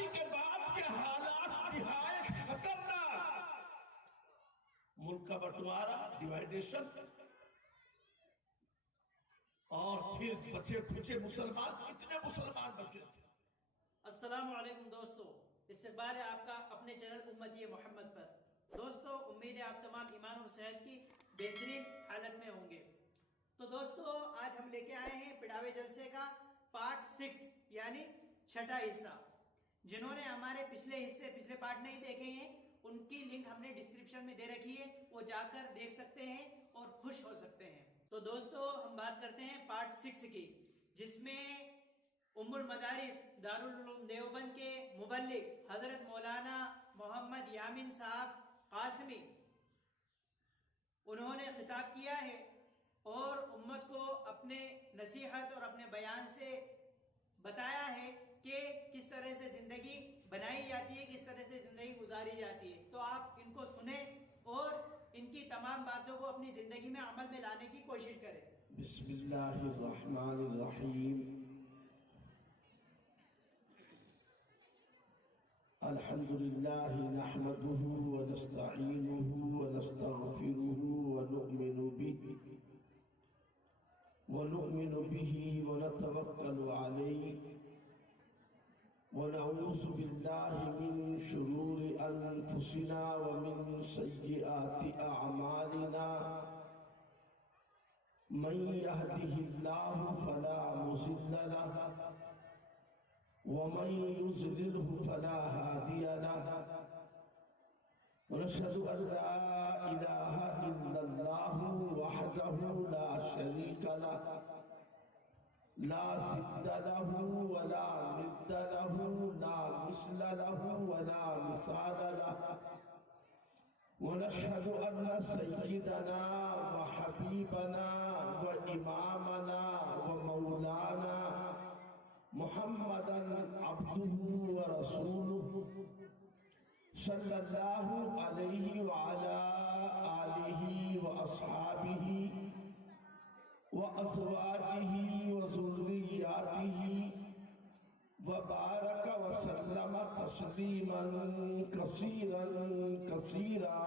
آزادی کے بعد کے حالات نہایت خطرناک، ملک کا بٹوارا، ڈیوائیڈیشن، اور پھر بچے کھچے مسلمان، کتنے مسلمان بچے تھے. السلام علیکم دوستو، استقبال ہے آپ کا اپنے چینل امتی محمد پر. دوستو امید ہے آپ تمام ایمان اور صحت کی بہترین حالت میں ہوں گے. تو دوستو آج ہم لے کے آئے ہیں پڑاوے جلسے کا پارٹ 6 یعنی چھٹا حصہ. جنہوں نے ہمارے پچھلے پارٹ نہیں دیکھے ہیں ان کی لنک ہم نے ڈسکرپشن میں دے رکھی ہے، وہ جا کر دیکھ سکتے ہیں اور خوش ہو سکتے ہیں. تو دوستو ہم بات کرتے ہیں پارٹ 6 کی، جس میں ام المدارس دارالعلوم دیوبند کے مبلغ حضرت مولانا محمد یامین صاحب قاسمی انہوں نے خطاب کیا ہے اور امت کو اپنے نصیحت اور اپنے بیان سے بتایا ہے کہ کس طرح سے زندگی بنائی جاتی ہے، کس طرح سے زندگی گزاری جاتی ہے. تو آپ ان کو سنیں اور ان کی تمام باتوں کو اپنی زندگی میں عمل میں لانے کی کوشش کریں. بسم اللہ الرحمن الرحیم. الحمد لله نحمده ونستعينه ونستغفره ونؤمن به ونتوكل عليه ونعوذ بالله من شرور أنفسنا ومن سيئات أعمالنا. من يهده الله فلا مضل له ومن يضلله فلا هادي له. ونشهد أن لا إله إلا الله وحده لا شريك له لا ضد له ولا ند له لا مثل له ولا مثال له. ونشهد أن سيدنا وحبيبنا وإمامنا ومولانا محمدا عبده ورسوله صلى الله عليه وعلى آله وأصحابه وأزواجه وذرياته وبارك وسلم تسليما كثيرا كثيرا.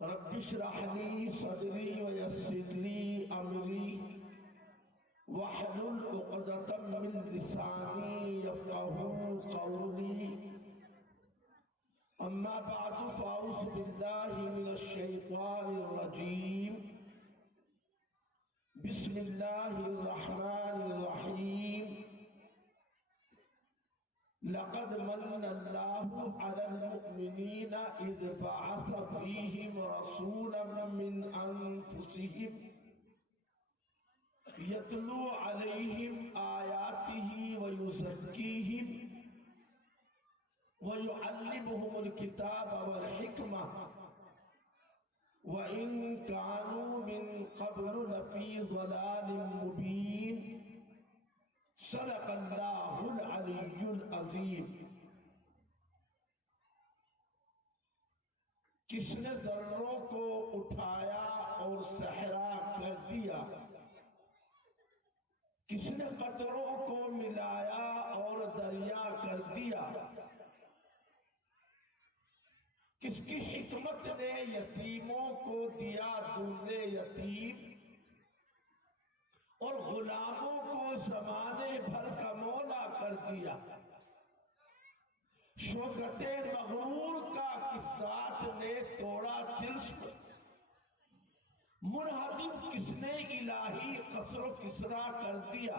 رب اشرح لي صدري ويسر لي أمري واحلل عقدة من لساني يفقهوا قولي. أما بعد فأعوذ بالله من الشيطان الرجيم. بسم الله الرحمن الرحيم. لقد من الله على المؤمنين إذ بعث فيهم رسولا من أنفسهم يتلو عليهم آياته ويزكيهم ويعلمهم الكتاب والحكمة وإن كانوا من قبل لفي ضلال مبين. صدق الله العلي العظيم. کس نے ذروں کو اٹھایا اور صحرا کر دیا، کس نے قطروں کو ملایا اور دریا کر دیا، کس کی حکمت نے یتیموں کو دیا دودھ یتیم اور غلاموں کو زمانے بھر کا مولا کر دیا. شوکت مغرور کا کس ذات نے توڑا دل، منہدم کس نے الہی قصر و کسرا کر دیا.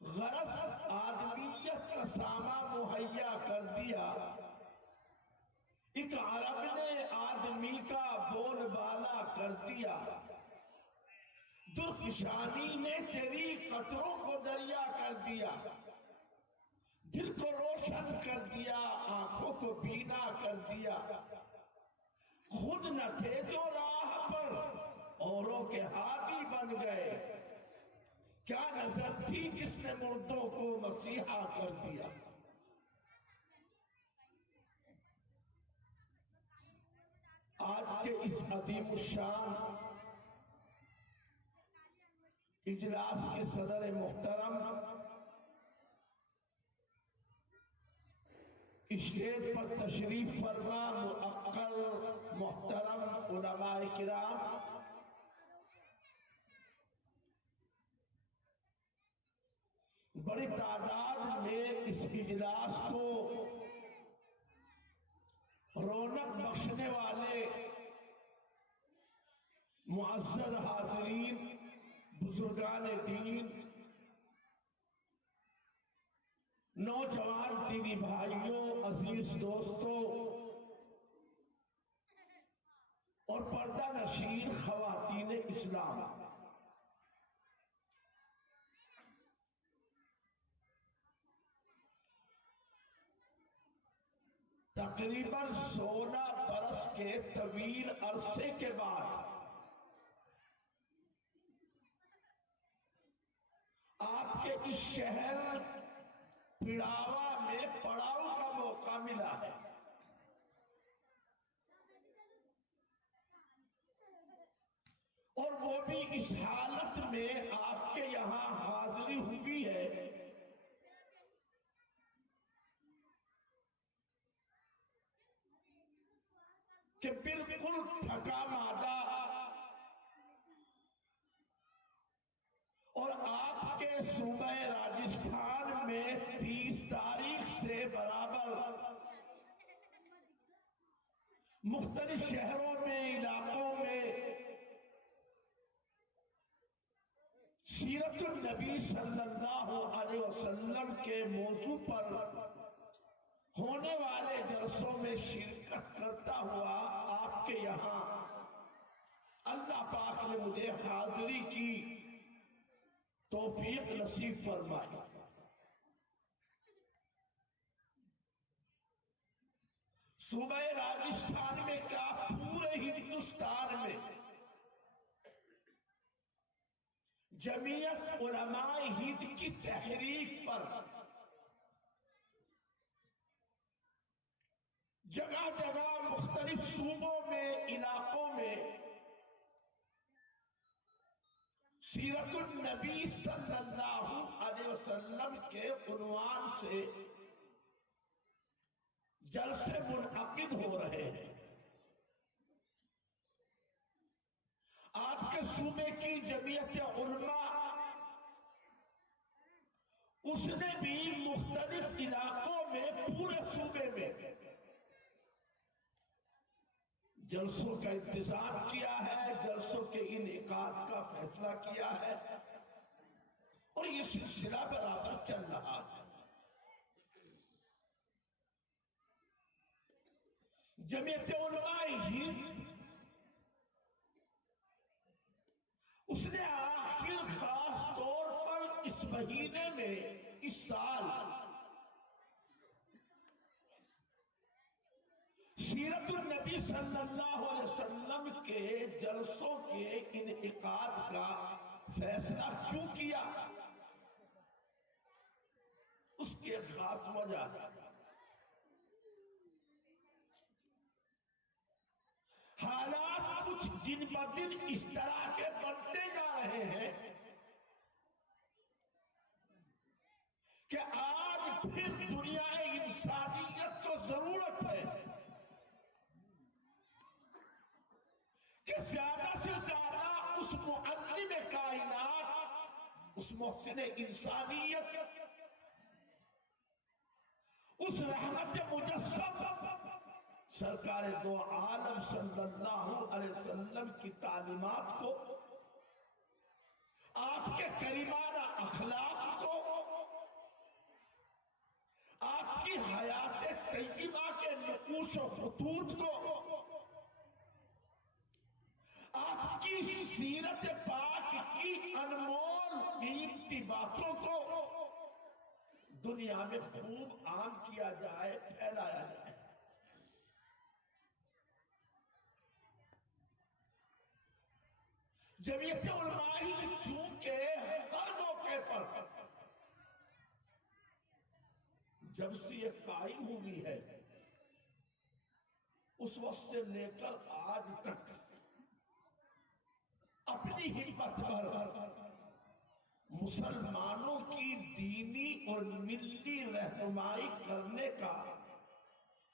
غرض آدمیت کا ساما مہیا کر دیا. ایک عرب نے آدمی کا بول بالا کر دیا. درخشانی نے تیری قطروں کو دریا کر دیا. دل کو روشن کر دیا، آنکھوں کو بینا کر دیا. خود نہ تھے جو راہ پر، اوروں کے ہادی بن گئے. کیا نظر تھی کس نے مردوں کو مسیحا کر دیا. آج کے اس عظیم الشان اجلاس کے صدر محترم اسٹیج پر تشریف فرما معقل محترم علماء کرام، بڑی تعداد میں اس اجلاس کو رونق بخشنے والے معزز حاضرین، بزرگان دین، نوجوان دینی بھائیوں، عزیز دوستوں اور پردہ نشین خواتین اسلام، تقریباً 16 برس کے طویل عرصے کے بعد آپ کے اس شہر پڑاوا میں پڑاؤ کا موقع ملا ہے۔ اور وہ بھی اس حالت میں آپ کے یہاں حاضری ہوئی ہے کہ بالکل تھکا مادہ، اور آپ کے صوبہ راجستھان میں 30 تاریخ سے برابر مختلف شہروں میں، علاقوں میں سیرت النبی صلی اللہ علیہ وسلم کے موضوع پر ہونے والے جلسوں میں شرکت کرتا ہوا آپ کے یہاں اللہ پاک نے مجھے حاضری کی توفیق نصیب فرمائی۔ صوبہ راجستھان میں کیا پورے ہندوستان میں جمعیت علماء ہند کی تحریک پر جگہ جگہ مختلف صوبوں میں، علاقوں میں سیرت النبی صلی اللہ علیہ وسلم کے عنوان سے جلسے منعقد ہو رہے ہیں۔ آپ کے صوبے کی جمعیت علماء اس نے بھی مختلف علاقوں میں، پورے صوبے میں جلسوں کا انتظام کیا ہے، جلسوں کے انعقاد کا فیصلہ کیا ہے، اور یہ سلسلہ برابر چل رہا ہے۔ جمعیت علماء ہند اس نے آخر خاص طور پر اس مہینے میں، اس سال سیرت النبی صلی اللہ علیہ وسلم کے جلسوں کے انعقاد کا فیصلہ کیوں کیا، اس کی ایک خاص وجہ ہے۔ حالات کچھ دن بدن اس طرح کے بنتے جا رہے ہیں کہ آج پھر دنیا انسانیت کو ضرورت ہے کہ زیادہ سے زیادہ اس معلم کائنات، اس محسن انسانیت، اس رحمت مجسم سرکار دو عالم صلی اللہ علیہ وسلم کی تعلیمات کو، آپ کے کریمانہ اخلاق کو، آپ کی حیات طیبہ کے نقوش و خطوط کو، آپ کی سیرت پاک کی انمول قیمتی باتوں کو دنیا میں خوب عام کیا جائے، پھیلایا جائے۔ جمعیت علماء ہند چونکہ ہر موقع پر جب سے یہ قائم ہوئی ہے، اس وقت سے لے کر آج تک اپنی ہمت پر مسلمانوں کی دینی اور ملی رہنمائی کرنے کا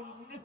19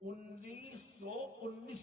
1919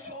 100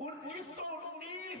1919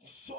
100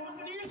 19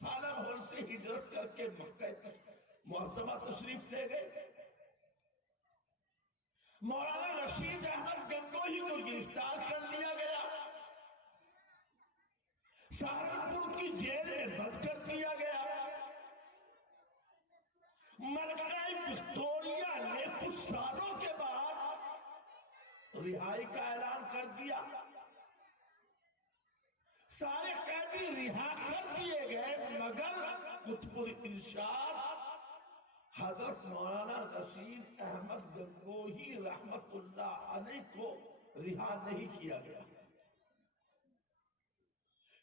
تھانہ بھر سے ہجرت کر کے مکہ معظمہ تشریف لے گئے. مولانا رشید احمد گنگوہی کو گرفتار کر لیا گیا، سہارنپور کی جیل میں بند کر دیا گیا. ملکہ وکٹوریہ نے کچھ سالوں کے بعد رہائی کا اعلان کر دیا. سارے قیدی رہا کر دیے گئے، مگر قطب الارشاد حضرت مولانا رشید احمد گنگوہی رحمت اللہ علیہ کو رہا نہیں کیا گیا.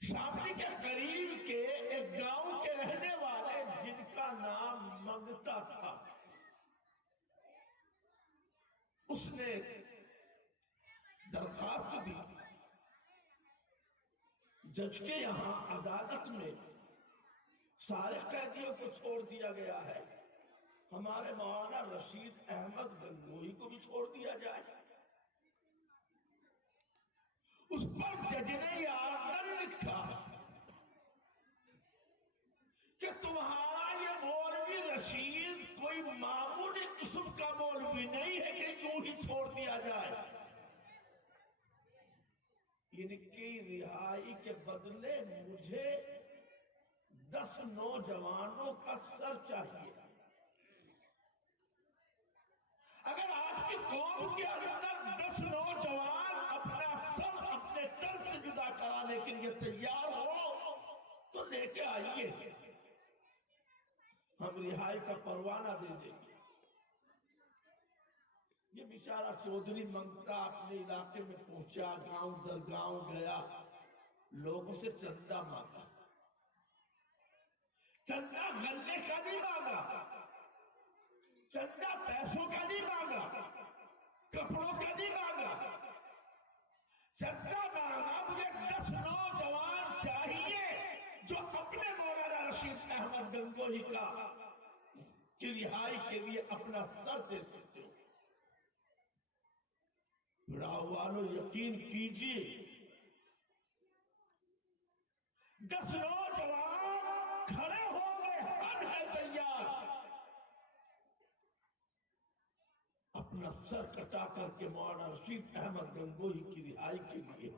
شاملی کے قریب کے ایک گاؤں کے رہنے والے جن کا نام منگتا تھا، اس نے درخواست دی جج کے یہاں عدالت میں سارے قیدیوں کو چھوڑ دیا گیا ہے، ہمارے مولانا رشید احمد گنگوہی کو بھی چھوڑ دیا جائے. اس پر جج نے یہ آرڈر لکھا کہ تمہارا یہ مولوی رشید کوئی معمولی قسم کا مولوی نہیں ہے کہ یوں ہی چھوڑ دیا جائے. ان کی رہائی کے بدلے مجھے 10 نوجوانوں کا سر چاہیے. اگر آپ کی قوم کے اندر 10 نوجوان اپنا سر اپنے تن سے جدا کرانے کے لیے تیار ہو تو لے کے آئیے، ہم رہائی کا پروانہ دے دیں گے. یہ بیچارہ چودھری منگتا اپنے علاقے میں پہنچا، گاؤں در گاؤں گیا، لوگوں سے چندہ مانگا. چندہ غلے کا نہیں مانگا، چندہ پیسوں کا نہیں مانگا، کپڑوں کا نہیں مانگا، چندہ مانگا مجھے 10 نوجوان چاہیے جو اپنے مولانا رشید احمد گنگوہی کی رہائی کے لیے اپنا سر دے سکتے ہو. گاؤں والوں یقین کیجیے، 10 نوجوان کھڑے ہو گئے، ہم ہیں تیار. اپنا سر کٹا کر کے مولانا رشید احمد گنگوہی کی رہائی کے لیے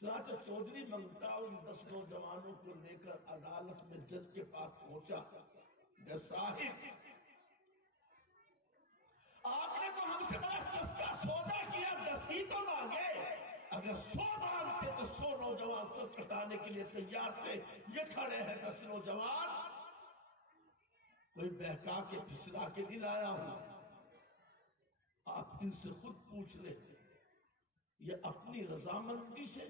چنانچہ چودھری منگتا ان 10 نوجوانوں کو لے کر عدالت میں جج کے پاس پہنچا. صاحب آپ نے تو ہم سے بڑا سستا سودا کیا، 10 ہی تو مانگے. اگر 100 مانگتے تو 100 نوجوان سر کٹانے کے لیے تیار تھے. یہ کھڑے ہیں 10 نوجوان، کوئی بہکا کے پھسلا کے نہیں لایا ہوں. آپ ان سے خود پوچھ لیں، یہ اپنی رضامندی سے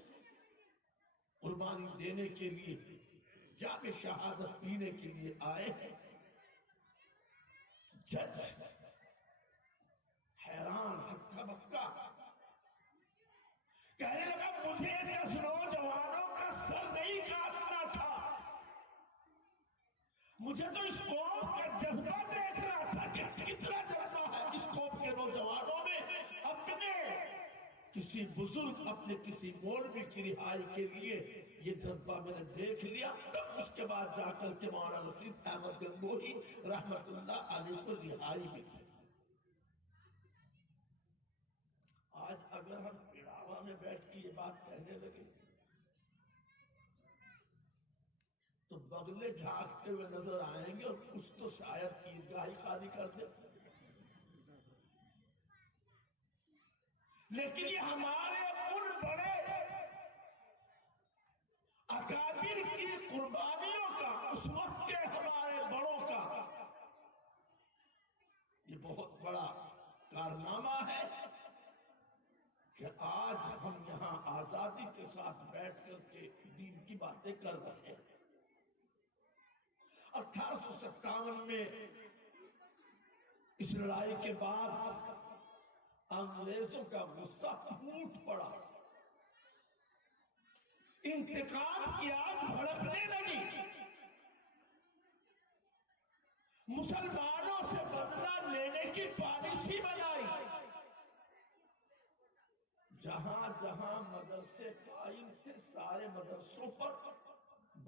قربانی دینے کے لیے جام شہادت پینے کے لیے آئے ہیں؟ جج حیران ہکا بکا کہنے لگا مجھے 10 نوجوانوں کا سر نہیں کاٹنا تھا، مجھے تو اس قوم کا جذبہ دیکھنا تھا کہ کتنا جذبہ ہے اس قوم کے نوجوانوں میں. اپنے کسی بزرگ، اپنے کسی مولوی کی رہائی کے لیے یہ جذبہ میں نے دیکھ لیا. تب اس کے بعد جا کر کے مولانا رشید احمد گنگوہی رحمت اللہ علیہ کو رہائی ملی. آج اگر ہم پڑاوا میں بیٹھ کے یہ بات کہنے لگے تو بغلے جھانکتے ہوئے نظر آئیں گے اور کچھ تو شاید عیدگاہ خالی کر دے. لیکن یہ ہمارے ان بڑے اکابر کی قربانیوں کا، اس وقت کے ہمارے بڑوں کا یہ بہت بڑا کارنامہ ہے کہ آج ہم یہاں آزادی کے ساتھ بیٹھ کر کے دین کی باتیں کر رہے ہیں. 1857 میں اس لڑائی کے بعد انگریزوں کا غصہ پھوٹ پڑا، انتقام کی آگ بھڑکنے لگی، مسلمانوں سے بدلہ لینے کی پالیسی بنائی. جہاں جہاں مدرسے قائم تھے سارے مدرسوں پر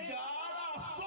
1100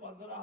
15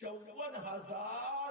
54,000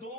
2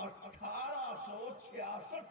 1866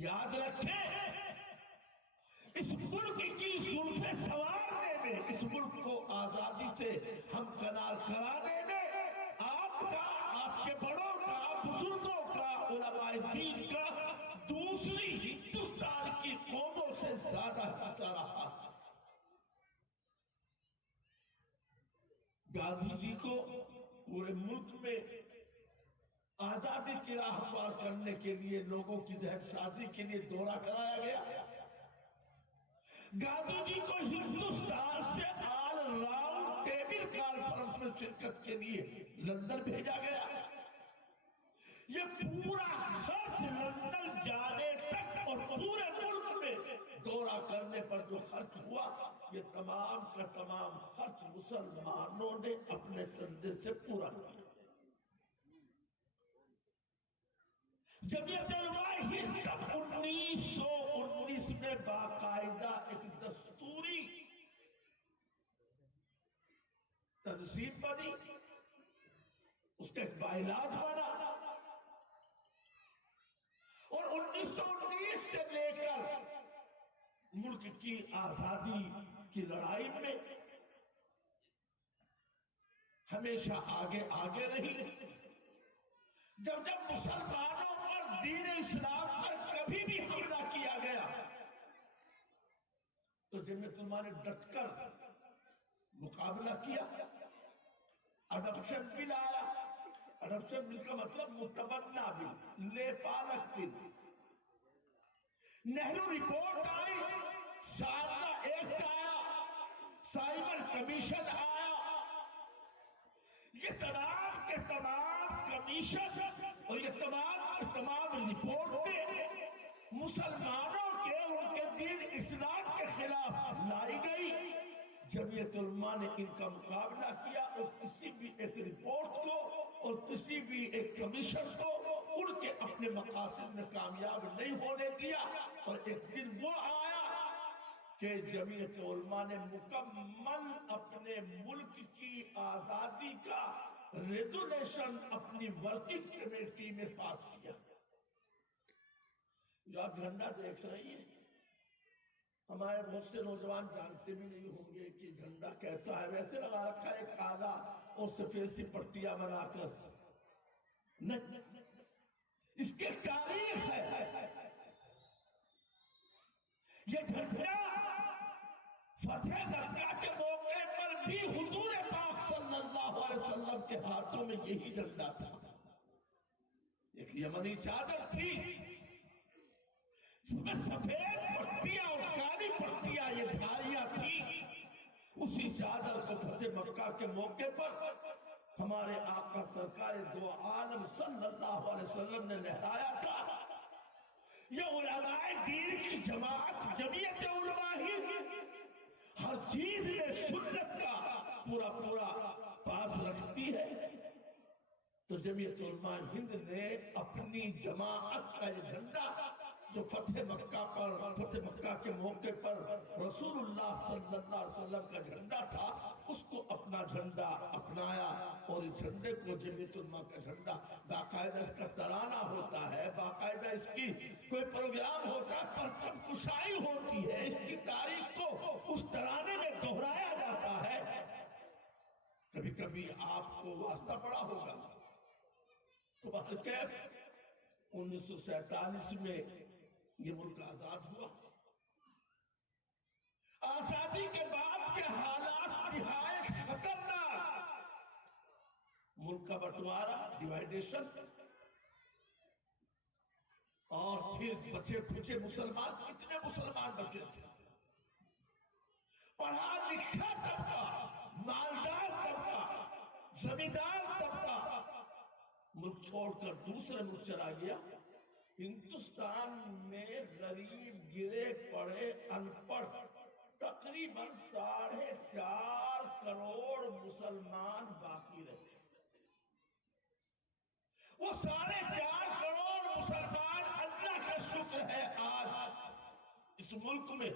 یاد رکھیں اس ملک کی زلفیں سنوارنے میں، اس ملک کو آزادی سے ہم کنار کرانے میں آپ کا، آپ کے بڑوں کا، بزرگوں کا، علماء دین کا دوسری ہندوستان کی قوموں سے زیادہ حصہ رہا۔ گاندھی جی کو پورے ملک میں آزادی کی راہ ہموار کرنے کے لیے، لوگوں کی ذہن سازی کے لیے دورہ کرایا گیا۔ گاندھی جی کو ہندوستان سے آل راؤنڈ ٹیبل کانفرنس میں شرکت کے لیے لندن بھیجا گیا۔ یہ پورا خرچ لندن جانے تک اور پورے ملک میں دورہ کرنے پر جو خرچ ہوا، یہ تمام کا تمام خرچ مسلمانوں نے اپنے چندے سے پورا کیا۔ جمعیت علماء ہند تب 1919 میں باقاعدہ ایک دستوری تنظیم بنی، اس کا ایک بائیلاج بنا، اور 1919 سے لے کر ملک کی آزادی کی لڑائی میں ہمیشہ آگے آگے رہی۔ جب جب مسلمانوں پر، دین اسلام پر کبھی بھی حملہ کیا گیا تو جمعیت علماء نے ڈٹ کر مقابلہ کیا۔ اڈپشن بل آیا، اڈپشن بل کا مطلب متبنہ بل، لے پالک بل۔ نہرو رپورٹ آئی، شاردا ایکٹ آیا، سائمن کمیشن آیا۔ یہ تمام کے تمام کمیشن اور یہ تمام کے تمام رپورٹیں مسلمانوں کے، ان کے دین اسلام کے خلاف لائی گئی۔ جمعیت علماء نے ان کا مقابلہ کیا، اور کسی بھی ایک رپورٹ کو اور کسی بھی ایک کمیشن کو ان کے اپنے مقاصد میں کامیاب نہیں ہونے دیا۔ اور ایک دن وہ آیا کہ جمعیت علماء نے مکمل اپنے ملک کی آزادی کا ریگولیشن اپنی ورکنگ کمیٹی میں پاس کیا۔ جو آپ جھنڈا دیکھ رہی ہیں، ہمارے بہت سے نوجوان جانتے بھی نہیں ہوں گے کہ جھنڈا کیسا ہے۔ ویسے لگا رکھا ہے کالا اور سفید سی پٹیاں بنا کر، نہیں، اس کی تاریخ ہے۔ یہ جھنڈا فتح مکہ کے موقع پر بھی حضور پاک صلی اللہ علیہ وسلم کے ہاتھوں میں یہی جھنڈا تھا۔ ایک یمنی چادر تھی، اس میں سفید پٹیاں اور کالی پٹیاں، یہ دھاریاں تھی۔ اسی چادر کو فتح مکہ کے موقع پر ہمارے آقا سرکار دو عالم صلی اللہ علیہ وسلم نے لہرایا تھا۔ یہ علماء دین کی جماعت، جمعیت علماء ہند، ہر چیز میں سنت کا پورا پاس رکھتی ہے۔ تو جمعیت علماء ہند نے اپنی جماعت کا یہ جھنڈا جو فتح مکہ کے موقع پر رسول اللہ صلی اللہ علیہ وسلم کا جھنڈا تھا، اس کو اپنا جھنڈا اپنایا، اور اس جھنڈے کو جمعیت علماء کا جھنڈا، باقاعدہ اس کا ترانہ ہوتا ہے، باقاعدہ اس کی کوئی پروگرام ہوتا ہے، پرچم کشائی ہوتی ہے، اس کی تاریخ کو اس ترانے میں دہرایا جاتا ہے۔ کبھی کبھی آپ کو واسطہ پڑا ہوگا تو بہرکیف 1947 میں یہ ملک آزاد ہوا۔ آزادی کے بعد کے حالات نہایت خطرناک، ملک کا بٹوارا، ڈیوائیڈیشن، اور پھر بچے کھچے مسلمان، کتنے مسلمان بچے تھے، پڑھا لکھا طبقہ، مالدار طبقہ، زمیندار طبقہ ملک چھوڑ کر دوسرے ملک چلا گیا۔ ہندوستان میں غریب گرے پڑے ان پڑھ تقریباً 4.5 کروڑ مسلمان باقی رہے۔ وہ 4.5 کروڑ مسلمان، اللہ کا شکر ہے آج اس ملک میں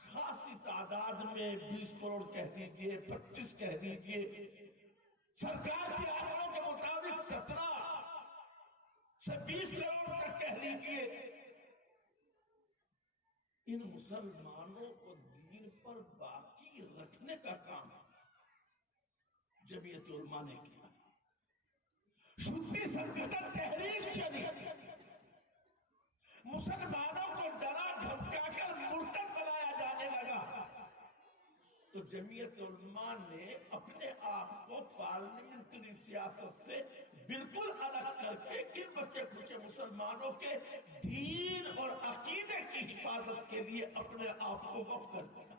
خاصی تعداد میں 20 کروڑ کہہ دیجئے، 25 کہہ دیجئے، سرکار کے آنکڑوں کے مطابق 17 سے 20 کروڑ تک کہہ لیجئے ان مسلمانوں کو دین پر باقی رکھنے کا کام جمعیت علماء نے کیا. شدی سرکتر تحریک چلی, مسلمانوں کو ڈرا دھمکا کر مرتد بنایا جانے لگا, تو جمعیت علماء نے اپنے آپ کو پارلیمنٹری سیاست سے بالکل الگ کر کے ان بچے کچے مسلمانوں کے دین اور عقیدے کی حفاظت کے لیے اپنے آپ کو وقف کر دیا.